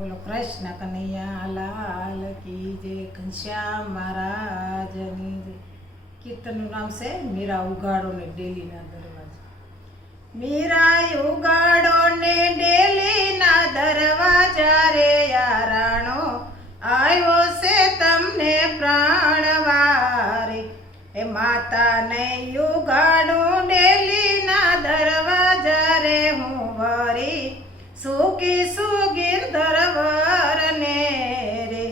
બોલો કૃષ્ણ કનૈયા લાલ કી જય, ઘનશ્યામ મહારાજની જય. કીર્તનનું નામ છે મીરા ઉગાડો ને ડેલીના દરવાજા. મીરા ઉગાડો ને ડેલીના દરવાજા રે યારાણો આવ્યો છે તમને પ્રાણવારે. એ માતા નહીં ઉગાડું ડેલીના દરવાજા રે હું વરી સુકી સુગીર દરવરને રે.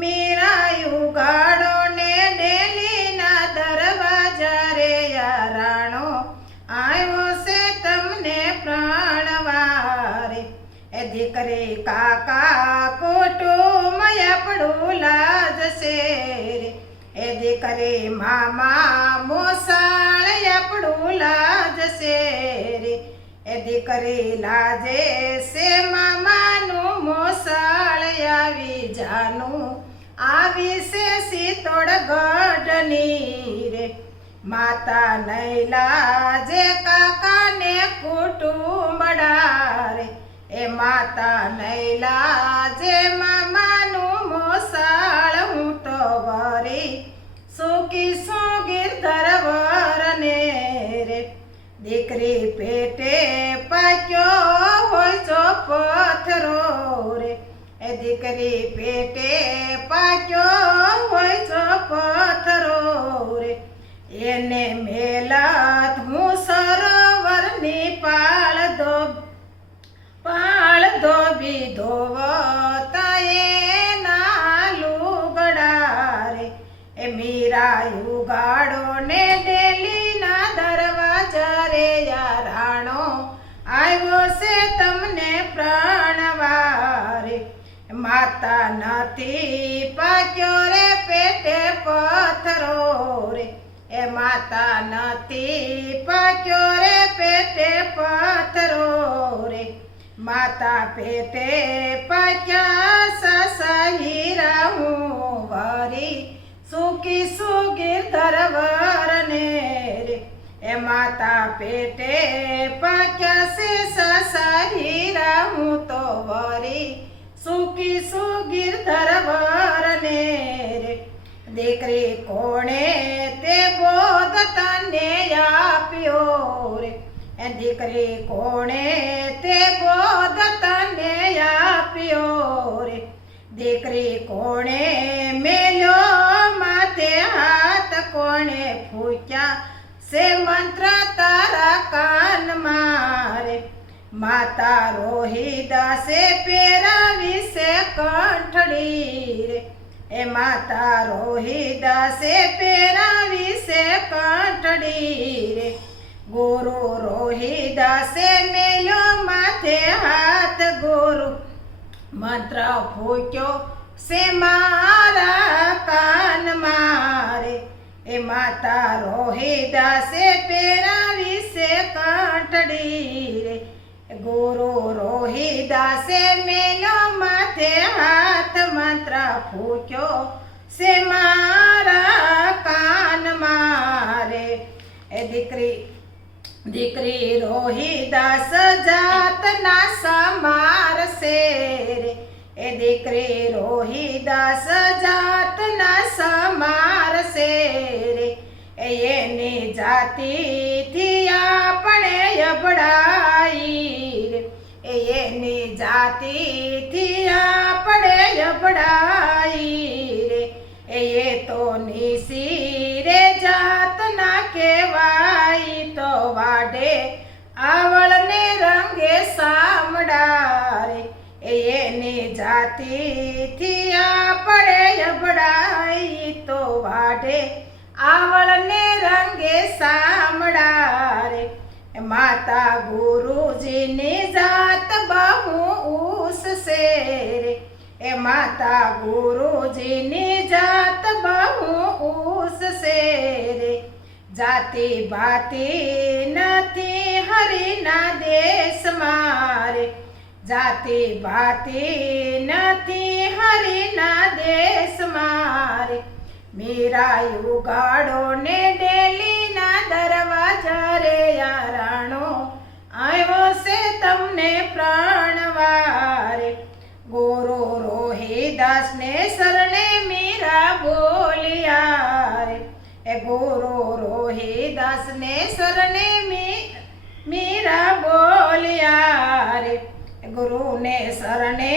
મીરા ઉગાડો ને ડેલીના દરવાજા રે યારાણો આવ્યો છે તમને પ્રાણવારે. એ દીકરી કાકા કુટુંબ આપણું લાજશે રે. એ દીકરી મામા મોસાળ આપણું લાજશે રે. એ દીકરી લાજે છે મામાનું મોસાળ આવી જાનું આવી છે શીતળ ગઢની રે. માતા નહીં લાજે કાકાને કુટુંબડા રે. એ માતા નહીં લાજે મામાનું મોસાળ હું તો વરી સુકી સુગીર ધરવરને રે. દીકરી પેટે પાક્યો હોય જો પથરો રે. એ દીકરી પેટે પાક્યો હોય જો પથરો રે. એને મેલત હું સરોવરની પાળ ધોબી ધોવતા એના લુગડા રે. એ મીરા ઉગાડો ને ડેલીના દરવાજા રે યારાણો આવ્યો છે તમને પ્રાણવારે. માતા નથી પાક્યો રે પેટે પથરો રે. એ માતા નથી પાક્યો રે પેટે પથરો રે. માતા પેટે પાક્યા સાસા હીરા હું વરી સુકી સુગીર ધરવરને રે. એ માતા પેટે પાક્યા છે સાસા હીરા હું તો વરી સુકી સુગીર ધરવરને રે. દીકરી કોણે તે બોધ તને આપ્યો રે. એ દીકરી કોણે તે બોધ તને આપ્યો રે. દીકરી કોણે મેલ્યો માથે હાથ કોણે ફૂક્યા સે મંત્ર તારા કાન મારે. માતા રોહિદાસે પહેરાવી છે કંઠડી રે. એ માતા રોહિદાસે પહેરાવી છે કંઠડી રે. ગુરુ રોહિદાસે મેલ્યો માથે હાથ ગુરુ મંત્ર ફૂક્યો છે મારા કાન મારે. એ માતા રોહિદાસે પહેરાવી છે કંઠડી રે. ગુરુ રોહિદાસે મેલ્યો માથે હાથ મંત્ર ફૂક્યો છે મારા કાન મારે. એ દીકરી રોહિદાસ જાતના સમારશે રે. એ દીકરી રોહિદાસ જાતના સમારશે રે. એની જાતિથી આપણે અબડાઈ રે. એની જાતિથી આપણે અબડાઈ રે. એ તો નિસી રે જાતના કહેવાય તો વાડે આવળને રંગે સામડા રે. એની જાતિથી આપણે અબડાઈ તો વાડે આવળને રંગે સામડા રે. માતા ગુરુજીની જાત બહુ ઉસશે રે. એ માતા ગુરુજીની જાત બહુ ઉસશે રે. જાતિ ભાતિ નથી હરિના દેશમાં રે. જાતિ ભાતિ નથી હરિના દેશમાં રે. મીરા ઉગાડો ને ડેલીના દરવાજા રે યારાણો આવ્યો છે તમને પ્રાણવારે. ગુરુ રોહિદાસ ને શરણે મીરા બોલિયા રે એ ગુરુ રોહિદાસ ને શરણે મીરા બોલિયા રે ગુરુ ને શરણે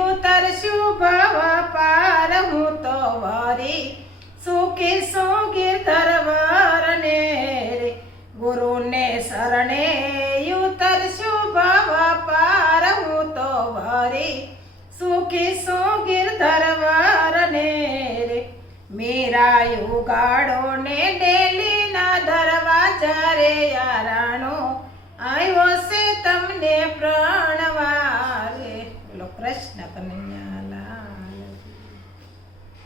ઉતરશું ભવ પાર હું તો વરી સુખી શું ગિરધર વરને રે ગુરુ ને શરણે ઉતરશું ભવ પાર હું તો વરી સુખી શું ગિરધર વરને રે મીરા યુગાડો ને ડેલી ના દરવાજા રે યારાણો આવ્યો છે તમને